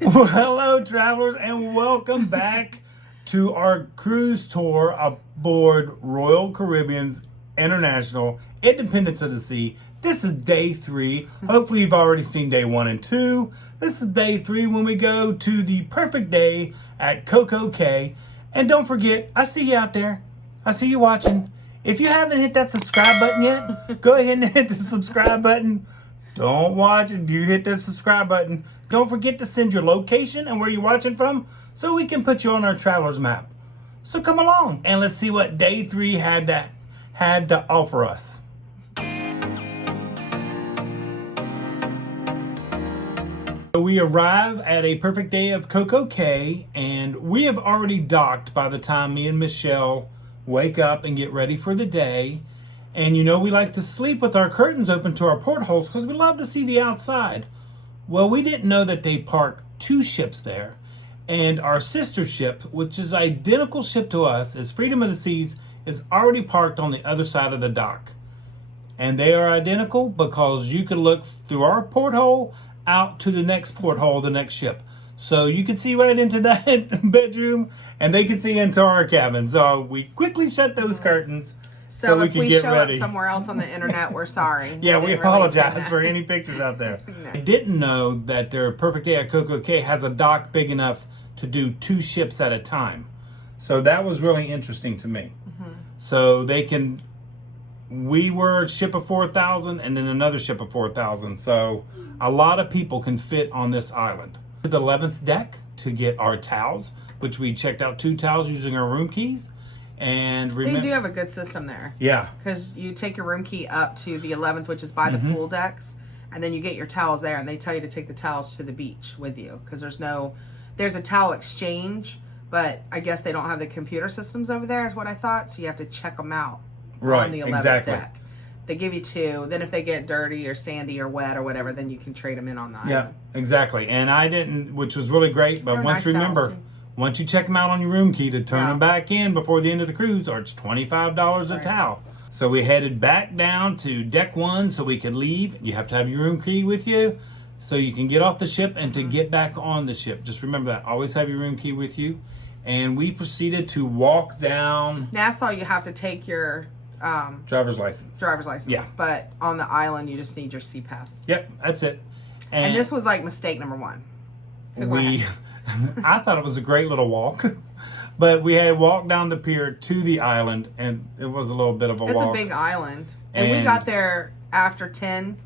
Well, hello, travelers, and welcome back to our cruise tour aboard Royal Caribbean's International Independence of the Sea. This is day 3. Hopefully, you've already seen day 1 and 2. This is day 3 when we go to the perfect day at Coco Cay. And don't forget, I see you out there. I see you watching. If you haven't hit that subscribe button yet, go ahead and hit the subscribe button. Don't watch it. You hit the subscribe button. Don't forget to send your location and where you're watching from so we can put you on our traveler's map. So come along and let's see what day 3 had to offer us. So we arrive at a perfect day of Coco Cay, and we have already docked by the time me and Michelle wake up and get ready for the day. And you know we like to sleep with our curtains open to our portholes because we love to see the outside. Well, we didn't know that they parked 2 ships there. And our sister ship, which is an identical ship to us, is Freedom of the Seas, is already parked on the other side of the dock. And they are identical because you can look through our porthole out to the next porthole, the next ship. So you can see right into that bedroom and they can see into our cabin. So we quickly shut those curtains. So we if can we get show ready. up somewhere else on the internet, we're sorry. Yeah, we didn't apologize really for any pictures out there. No. I didn't know that their perfect day at Coco Cay has a dock big enough to do 2 ships at a time. So that was really interesting to me. Mm-hmm. So we were a ship of 4,000 and then another ship of 4,000. So a lot of people can fit on this island. To the 11th deck to get our towels, which we checked out 2 towels using our room keys. And they do have a good system there. Yeah. Because you take your room key up to the 11th, which is by the pool decks, and then you get your towels there, and they tell you to take the towels to the beach with you. Because there's a towel exchange, but I guess they don't have the computer systems over there, is what I thought. So you have to check them out on the 11th deck. They give you 2. Then if they get dirty or sandy or wet or whatever, then you can trade them in on the island. Yeah, exactly. And I didn't, which was really great. But once you check them out on your room key to turn them back in before the end of the cruise, or it's $25 a towel. So we headed back down to deck 1 so we could leave. You have to have your room key with you so you can get off the ship and to get back on the ship. Just remember that. Always have your room key with you. And we proceeded to walk down. Nassau, you have to take your driver's license. Yeah. But on the island, you just need your sea pass. Yep, that's it. And this was like mistake number 1. So I thought it was a great little walk, but we had walked down the pier to the island, and it was a little bit of a walk. It's a big island. And we got there after 10,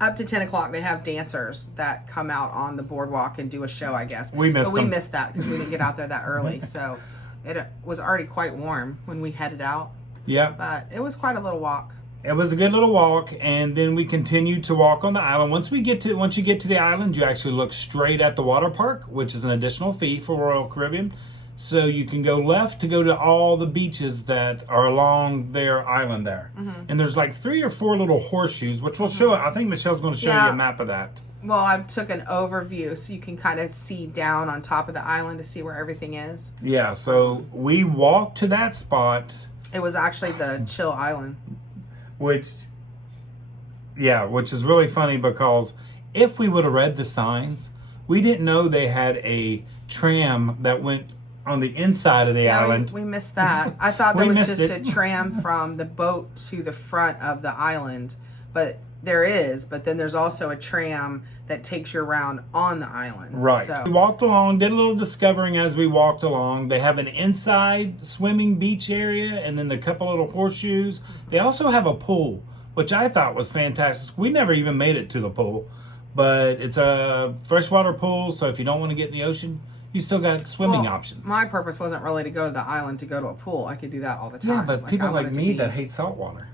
up to 10 o'clock. They have dancers that come out on the boardwalk and do a show, I guess. We missed that because we didn't get out there that early. So it was already quite warm when we headed out. Yeah. But it was quite a little walk. It was a good little walk, and then we continued to walk on the island. Once you get to the island, you actually look straight at the water park, which is an additional fee for Royal Caribbean. So you can go left to go to all the beaches that are along their island there. Mm-hmm. And there's like 3 or 4 little horseshoes, which we'll show. I think Michelle's going to show you a map of that. Well, I took an overview so you can kind of see down on top of the island to see where everything is. Yeah, so we walked to that spot. It was actually the Chill Island. Which is really funny because if we would have read the signs, we didn't know they had a tram that went on the inside of the island. We missed that. I thought there was just a tram from the boat to the front of the island, but there is. But then there's also a tram that takes you around on the island. Right. So we walked along, did a little discovering as we walked along. They have an inside swimming beach area and then a couple little horseshoes. They also have a pool, which I thought was fantastic. We never even made it to the pool, but it's a freshwater pool. So if you don't want to get in the ocean, you still got swimming options. My purpose wasn't really to go to the island to go to a pool. I could do that all the time. Yeah, but people like me that hate salt water.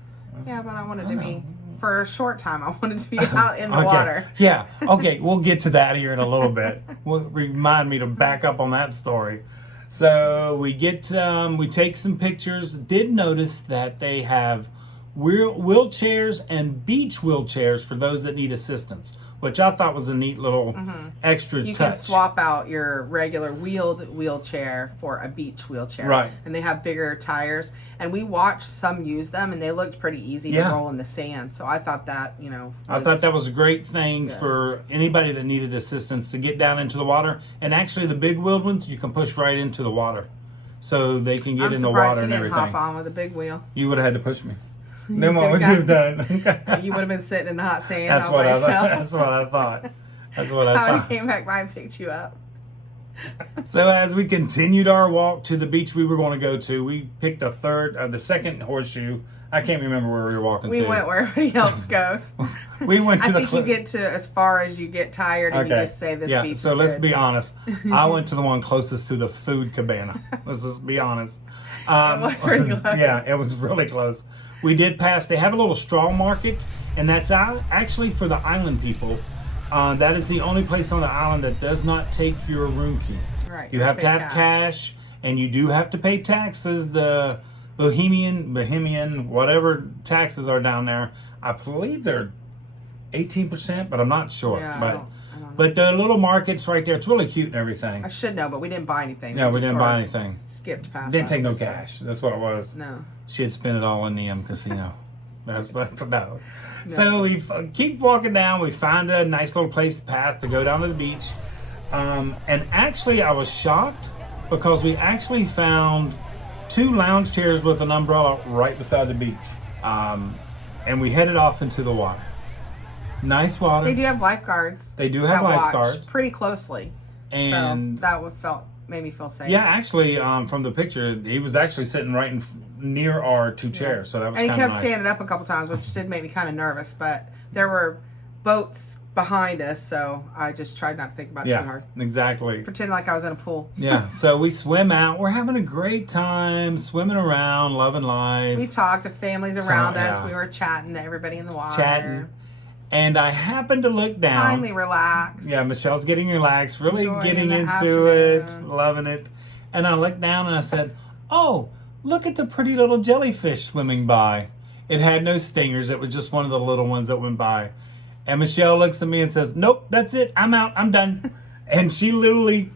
Yeah, but I wanted to be... For a short time, I wanted to be out in the water. Yeah, okay, we'll get to that here in a little bit. Remind me to back up on that story. So we take some pictures. Did notice that they have wheelchairs and beach wheelchairs for those that need assistance, which I thought was a neat little extra You touch. can swap out your regular wheeled wheelchair for a beach wheelchair. Right. And they have bigger tires. And we watched some use them, and they looked pretty easy to roll in the sand. So I thought that, I thought that was a great thing for anybody that needed assistance to get down into the water. And actually, the big wheeled ones, you can push right into the water. So they can get in the water and everything. I'm surprised you didn't hop on with a big wheel. You would have had to push me. Then what would you have done? You would have been sitting in the hot sand That's all what by I yourself. thought. That's what I thought. That's what I I thought. came back by and picked you up. So as we continued our walk to the beach we were going to go to, we picked the second horseshoe. I can't remember where we were walking to. We went where everybody else goes. We went to I think you get to as far as you get tired and you just say this beach so is let's good. be honest. I went to the one closest to the food cabana. Let's just be honest. It was pretty close. Yeah, it was really close. We did pass. They have a little straw market, and that's actually for the island people. That is the only place on the island that does not take your room key. Right. You have to have cash, and you do have to pay taxes. The Bohemian, whatever taxes are down there, I believe they're 18%, but I'm not sure. Yeah, but I don't know. but the little market's right there. It's really cute and everything. I should know, but we didn't buy anything. No, we just didn't sort buy of anything. Skipped past. Didn't take no stuff. cash. That's what it was. No. She had spent it all in the casino. That's what no. So we keep walking down. We find a nice little path to go down to the beach. And actually, I was shocked because we actually found 2 lounge chairs with an umbrella right beside the beach. And we headed off into the water. Nice water. They do have lifeguards. They do have that watch lifeguards. pretty closely. And so that made me feel safe. yeah, actually, from the picture, he was actually sitting right near our 2 chairs. So that was kind And of he kept nice. standing up a couple times, which did make me kind of nervous. But there were boats behind us, so I just tried not to think about it too hard. Exactly. Pretend like I was in a pool. Yeah, so we swim out. We're having a great time, swimming around, loving life. We talked, the families around us. yeah. We were chatting to everybody in the water. Chatting. And I happened to look down. Finally relaxed. Yeah, Michelle's getting relaxed, really Enjoying getting the into it, afternoon. loving it. And I looked down and I said, oh, look at the pretty little jellyfish swimming by. It had no stingers. It was just one of the little ones that went by. And Michelle looks at me and says, nope, that's it. I'm out. I'm done. And she literally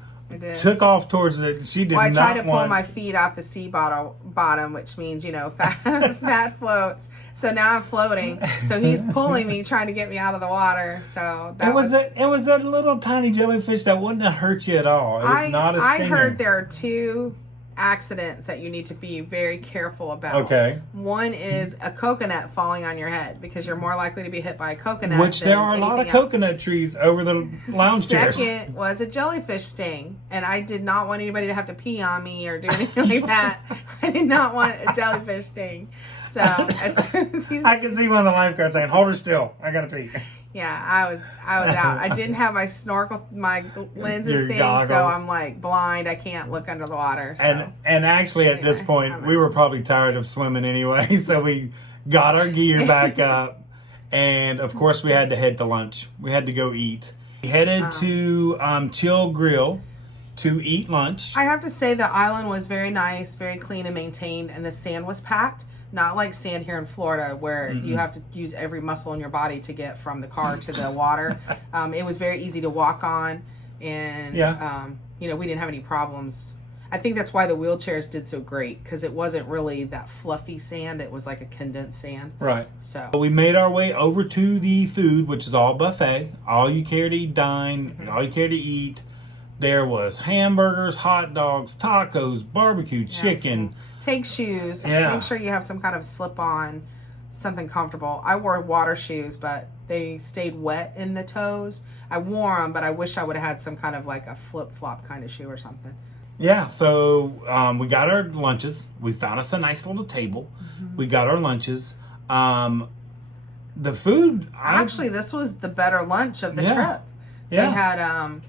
took off towards it. She did not want... I tried to pull my feet off the sea bottom, which means, fat floats. So now I'm floating. So he's pulling me, trying to get me out of the water. So that It was a little tiny jellyfish that wouldn't have hurt you at all. It was not a stinger. I heard there are 2 accidents that you need to be very careful about. Okay. One is a coconut falling on your head because you're more likely to be hit by a coconut. Which there than are a lot of anything else. coconut trees over the lounge chairs. Second was a jellyfish sting, and I did not want anybody to have to pee on me or do anything like that. I did not want a jellyfish sting. So as soon as he's I can see one of the lifeguards saying, "Hold her still. I gotta pee." yeah, I was out. I didn't have my snorkel, my lenses Your thing, goggles. so I'm like blind. I can't look under the water. So. And actually at this point we were probably tired of swimming anyway, so we got our gear back up, and of course we had to head to lunch. We had to go eat. We headed to Chill Grill to eat lunch. I have to say the island was very nice, very clean and maintained, and the sand was packed. Not like sand here in Florida where you have to use every muscle in your body to get from the car to the water. It was very easy to walk on, and we didn't have any problems. I think that's why the wheelchairs did so great, because it wasn't really that fluffy sand. It was like a condensed sand. Right. So we made our way over to the food, which is all buffet. All you care to dine, all you care to eat. There was hamburgers, hot dogs, tacos, barbecue, chicken. Take shoes. Yeah. Make sure you have some kind of slip-on, something comfortable. I wore water shoes, but they stayed wet in the toes. I wore them, but I wish I would have had some kind of like a flip-flop kind of shoe or something. Yeah, so we got our lunches. We found us a nice little table. We got our lunches. The food... Actually, this was the better lunch of the trip. Yeah. They had...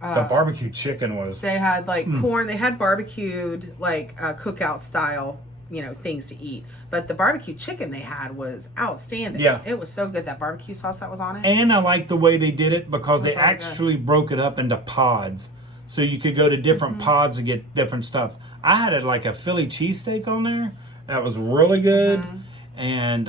the barbecue chicken was... They had like corn. They had barbecued like cookout style, things to eat. But the barbecue chicken they had was outstanding. Yeah. It was so good. That barbecue sauce that was on it. And I like the way they did it because they really actually broke it up into pods. So you could go to different pods to get different stuff. I had like a Philly cheesesteak on there. That was really good. And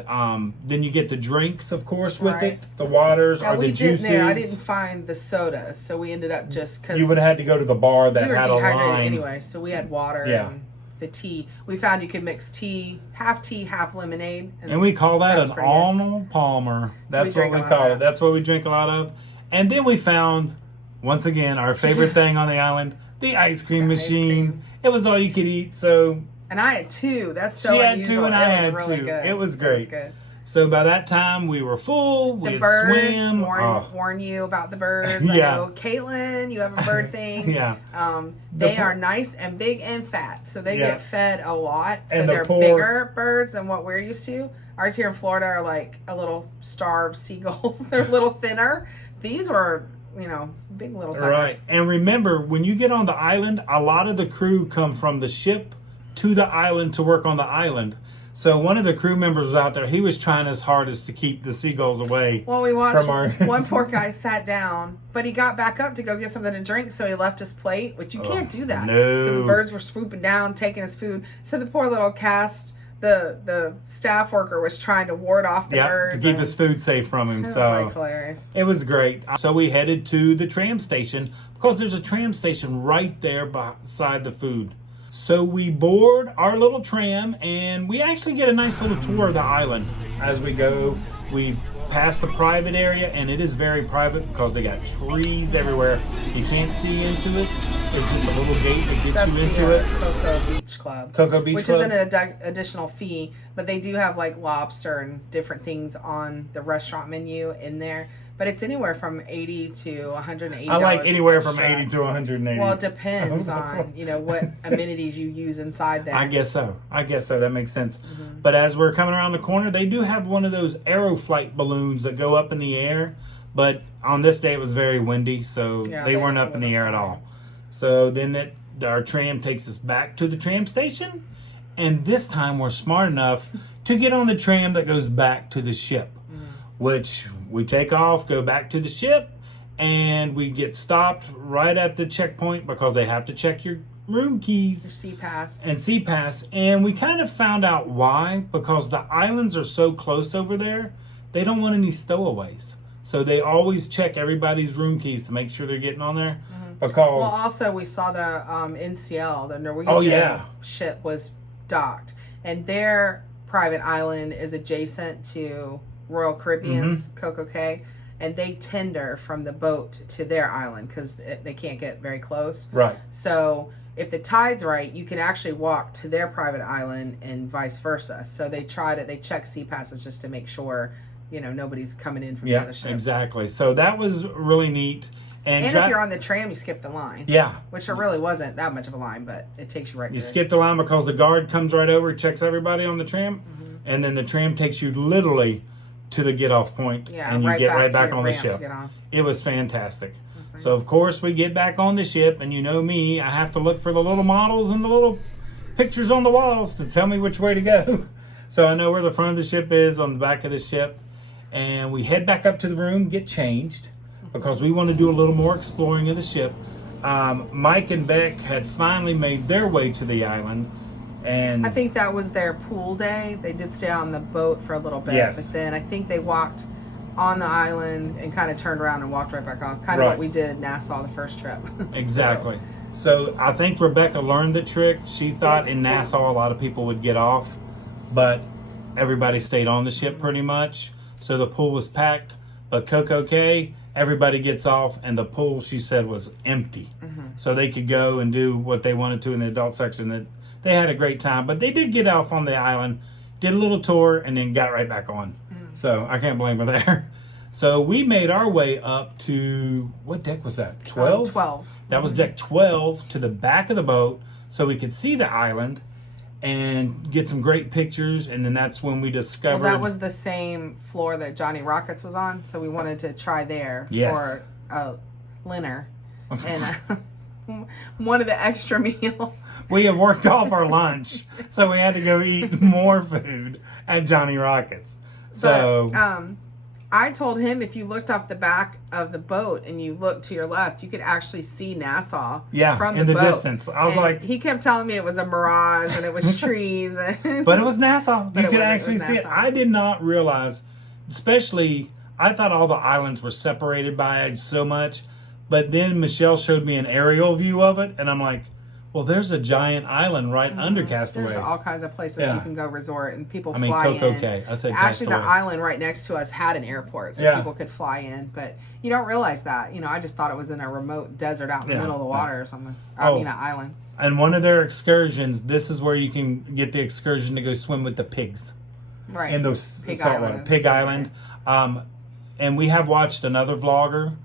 then you get the drinks, of course, with Right. it. The waters Now or we the juices. didn't there. I didn't find the sodas, so we ended up just because You would have had to go to the bar that we were had a dehydrated line. anyway. So we had water Yeah. and the tea. We found you could mix tea, half lemonade, And we call that that's an pretty good. Arnold Palmer. That's what drink we a lot call of it. that. That's what we drink a lot of. And then we found, once again, our favorite thing on the island, the ice cream The ice machine. cream. It was all you could eat, so And I had two. That's so she had unusual. two and I It was had really two. Good. It was It great. good. So by that time we were full. We The had birds swim. warn you about the birds. Yeah. I know, Caitlin, you have a bird thing. Yeah. They are nice and big and fat, so they Yeah. get fed a lot. So And the they're poor- bigger birds than what we're used to. Ours here in Florida are like a little starved seagulls. They're a little thinner. These were, big little suckers. Right. And remember, when you get on the island, a lot of the crew come from the ship to the island to work on the island. So one of the crew members was out there, he was trying his hardest to keep the seagulls away. Well, we watched from our... one poor guy sat down, but he got back up to go get something to drink, so he left his plate, which you can't do that. No. So the birds were swooping down, taking his food. So the poor little the staff worker was trying to ward off the birds. to keep his food safe from him. It was So like hilarious. it was great. So we headed to the tram station because there's a tram station right there beside the food. So we board our little tram and we actually get a nice little tour of the island. As we go, we pass the private area, and it is very private because they got trees everywhere. You can't see into it. It's just a little gate that gets you into it. Coco Beach Club. Coco Beach which Club. isn't an additional fee, but they do have like lobster and different things on the restaurant menu in there. But it's anywhere from $80 to $180. I like anywhere from extra. 80 to 180. Well, it depends on what amenities you use inside there. I guess so. That makes sense. Mm-hmm. But as we're coming around the corner, they do have one of those Aeroflight balloons that go up in the air. But on this day, it was very windy, so they weren't up in the air at all. So then our tram takes us back to the tram station. And this time, we're smart enough to get on the tram that goes back to the ship, which we take off, go back to the ship, and we get stopped right at the checkpoint because they have to check your room keys. Your C-Pass. And C-Pass. And we kind of found out why, because the islands are so close over there, they don't want any stowaways. So they always check everybody's room keys to make sure they're getting on there. Because Well, also we saw the NCL, the Norwegian ship was docked, and their private island is adjacent to Royal Caribbean's Coco Cay, and they tender from the boat to their island because they can't get very close. Right. So if the tide's right, you can actually walk to their private island and vice versa. So they check sea passes just to make sure, nobody's coming in from the other ship. Exactly. So that was really neat. And if you're on the tram, you skip the line. Yeah. Which it really wasn't that much of a line, but it takes you right You to skip the line because the guard comes right over, checks everybody on the tram, and then the tram takes you literally to the get-off point, and you get right back on the ship. It was fantastic. Nice. So, of course, we get back on the ship, and you know me, I have to look for the little models and the little pictures on the walls to tell me which way to go. So I know where the front of the ship is, on the back of the ship, and we head back up to the room, get changed, because we want to do a little more exploring of the ship. Mike and Beck had finally made their way to the island, and I think that was their pool day. They did stay on the boat for a little bit, but then I think they walked on the island and kind of turned around and walked right back off. Kind of what we did in Nassau the first trip. Exactly. So I think Rebecca learned the trick. She thought in Nassau a lot of people would get off, but everybody stayed on the ship pretty much. So the pool was packed, but Coco Cay, everybody gets off, and the pool, she said, was empty. So they could go and do what they wanted to in the adult section. They had a great time, but they did get off on the island, did a little tour, and then got right back on. So I can't blame her there. So we made our way up to, what deck was that? 12? 12. That was deck 12, to the back of the boat so we could see the island and get some great pictures. And then that's when we discovered... Well, that was the same floor that Johnny Rockets was on, so we wanted to try there for dinner and one of the extra meals. We had worked off our lunch, so we had to go eat more food at Johnny Rockets. So... But, I told him if you looked off the back of the boat and you looked to your left, you could actually see Nassau from in the boat. Distance. I was and like... He kept telling me it was a mirage and it was trees. But it was Nassau. You could actually see it. I did not realize, especially, I thought all the islands were separated by so much. But then Michelle showed me an aerial view of it, and I'm like, well, there's a giant island right under Castaway. There's all kinds of places you can go resort, and people fly in. Coco Cay. I said Actually, Castaway. the island right next to us had an airport, so people could fly in. But you don't realize that. I just thought it was in a remote desert out in the middle of the water or something. An island. And one of their excursions, this is where you can get the excursion to go swim with the pigs. Right. In those Pig Island. And we have watched another vlogger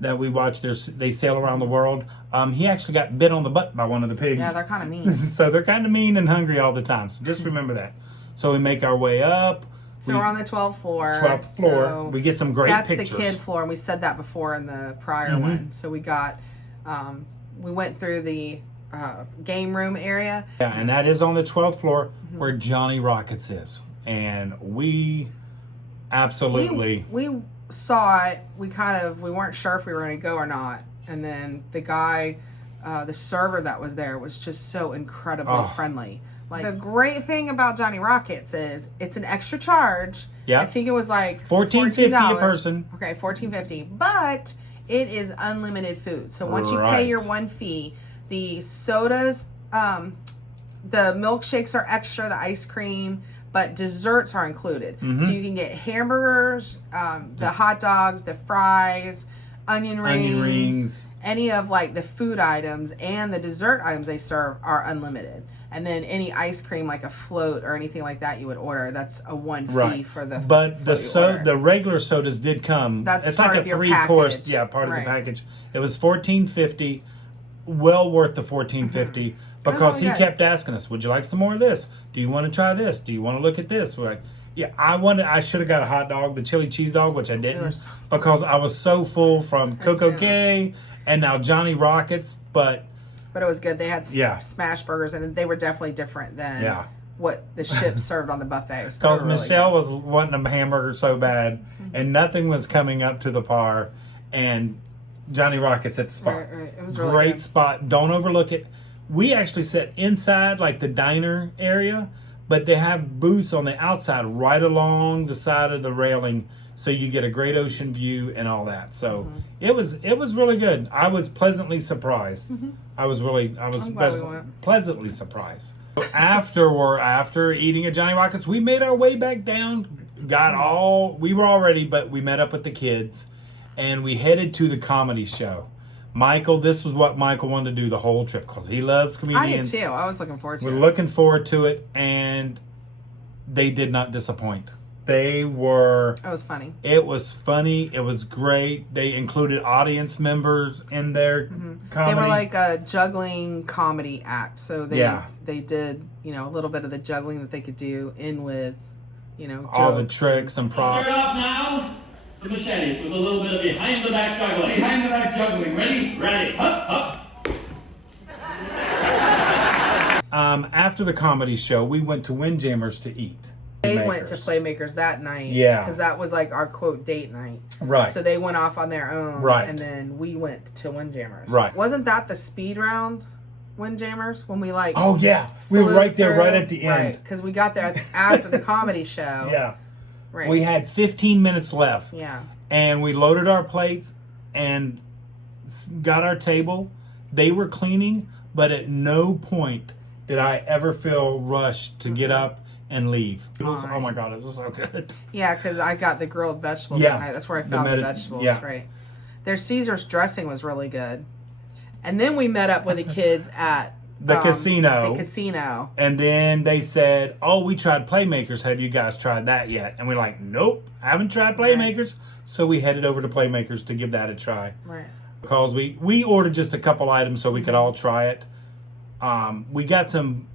that we watched. They sail around the world. He actually got bit on the butt by one of the pigs. Yeah, they're kind of mean. So they're kind of mean and hungry all the time. So just remember that. So we make our way up. So we're on the 12th floor. 12th floor. So we get some great pictures. That's the kid floor, and we said that before in the prior one. So we got, we went through the game room area. Yeah, and that is on the 12th floor where Johnny Rockets is. And we absolutely... We saw it. We weren't sure if we were going to go or not. And then the guy, the server that was there was just so incredibly friendly. Like, the great thing about Johnny Rockets is it's an extra charge. Yeah. I think it was like $14.50 a person. Okay, $14.50. But it is unlimited food. So once you pay your one fee, the sodas, the milkshakes are extra, the ice cream, but desserts are included. So you can get hamburgers, the hot dogs, the fries, onion rings, any of like the food items, and the dessert items they serve are unlimited. And then any ice cream, like a float or anything like that, you would order. That's a one fee for the. But the regular sodas did come. It's like part a of your 3-course, package. part of the package. It was $14.50, well worth the $14.50 because he kept asking us, "Would you like some more of this? Do you want to try this? Do you want to look at this?" We're like, yeah, I should have got a hot dog, the chili cheese dog, which I didn't because I was so full from Coco Cay and now Johnny Rockets, but it was good. They had smash burgers, and they were definitely different than what the ship served on the buffet. Because Michelle was wanting a hamburger so bad, and nothing was coming up to the par, and Johnny Rockets at the spot. Right. It was really great good. spot. Don't overlook it. We actually sat inside, like the diner area, but they have booths on the outside right along the side of the railing, so you get a great ocean view and all that. So it was really good. I was pleasantly surprised. I was pleasantly surprised. So after eating at Johnny Rockets, we made our way back down. We were all ready, but we met up with the kids, and we headed to the comedy show. Michael, this was what Michael wanted to do the whole trip because he loves comedians. I did too. I was looking forward to it. We're looking forward to it, and they did not disappoint. It was funny. It was funny. It was great. They included audience members in their comedy. They were like a juggling comedy act. So they did, a little bit of the juggling that they could do in with, all the tricks and props. Start off now. The machetes with a little bit of behind the back juggling. Behind the back juggling. Ready? Ready. Up. After the comedy show, we went to Windjammers to eat. They went to Playmakers that night. Yeah. Because that was like our quote date night. Right. So they went off on their own. Right. And then we went to Windjammers. Right. Wasn't that the speed round? Windjammers? When we Oh yeah. We were right there, right at the end. Right. Because we got there after the comedy show. Yeah. Right. We had 15 minutes left. Yeah. And we loaded our plates and got our table. They were cleaning, but at no point did I ever feel rushed to get up and leave. Oh my God, it was so good. Yeah, because I got the grilled vegetables that night. That's where I found the vegetables. Yeah. Right. Their Caesar's dressing was really good. And then we met up with the kids at the casino. The casino. And then they said, "Oh, we tried Playmakers. Have you guys tried that yet?" And we're like, "Nope, haven't tried Playmakers." Right. So we headed over to Playmakers to give that a try. Right. Because we ordered just a couple items so we could all try it. We got some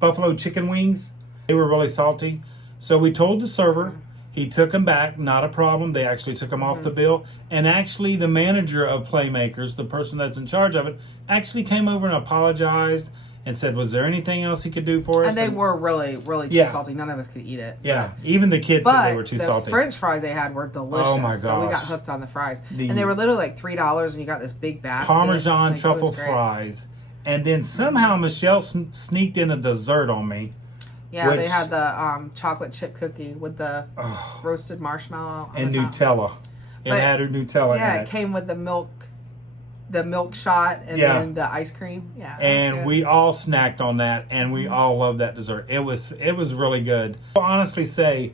buffalo chicken wings. They were really salty. So we told the server. He took them back. Not a problem. They actually took them off the bill. And actually, the manager of Playmakers, the person that's in charge of it, actually came over and apologized and said, was there anything else he could do for us? And they were really, really too Yeah. salty. None of us could eat it. Yeah, even the kids said they were too the salty. French fries they had were delicious. Oh my So we got gosh. hooked on the fries. The- And they were literally like $3 and you got this big basket. Parmesan Like, it was truffle great. fries. And then somehow Michelle sneaked in a dessert on me. Yeah, they which- had the chocolate chip cookie with the Oh, roasted marshmallow on and the top. Nutella. It But- had her Nutella Yeah, in it came with the milk shot and Yeah. then the ice cream. Yeah, that was And good. we all snacked on that, and we all loved that dessert. It was really good. I'll honestly say,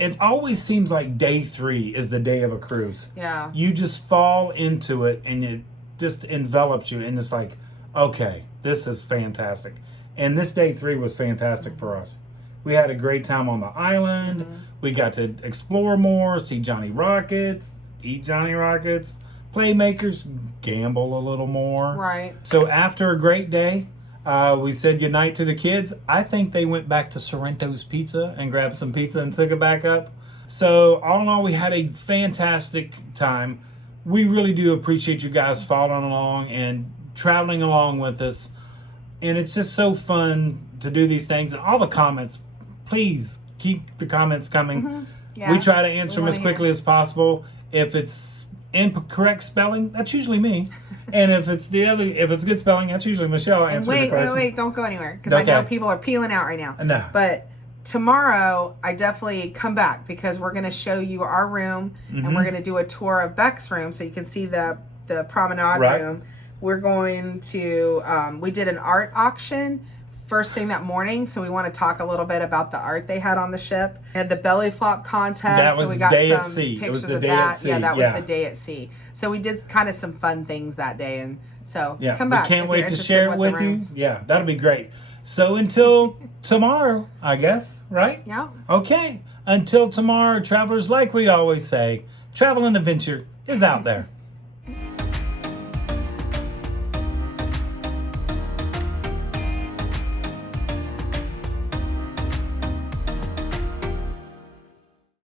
it always seems like day 3 is the day of a cruise. Yeah. You just fall into it, and it just envelops you, and it's like, okay, this is fantastic. And this day 3 was fantastic for us. We had a great time on the island. Mm-hmm. We got to explore more, see Johnny Rockets, eat Johnny Rockets, Playmakers, gamble a little more. Right. So after a great day, we said goodnight to the kids. I think they went back to Sorrento's Pizza and grabbed some pizza and took it back up. So all in all, we had a fantastic time. We really do appreciate you guys following along and traveling along with us. And it's just so fun to do these things. And all the comments, please keep the comments coming. Yeah. We try to answer them wanna as quickly as possible. If it's incorrect spelling, that's usually me. And if it's good spelling, that's usually Michelle And answering the wait, question. don't go anywhere because I know Okay. people are peeling out right now. No. But tomorrow, I definitely come back because we're going to show you our room Mm-hmm. and we're going to do a tour of Beck's room so you can see the promenade Right. room. We're going to, we did an art auction first thing that morning, so we want to talk a little bit about the art they had on the ship. They had the belly flop contest. That was so we got day at some sea. It pictures was the of day that. at sea, Yeah, that yeah. was the day at sea. So we did kind of some fun things that day, and so Yeah, come we back. can't if wait you're to interested share it the with you. rooms. Yeah, that'll be great. So until tomorrow, I guess, right? Yeah. Okay. Until tomorrow, travelers, like we always say, travel and adventure is out there.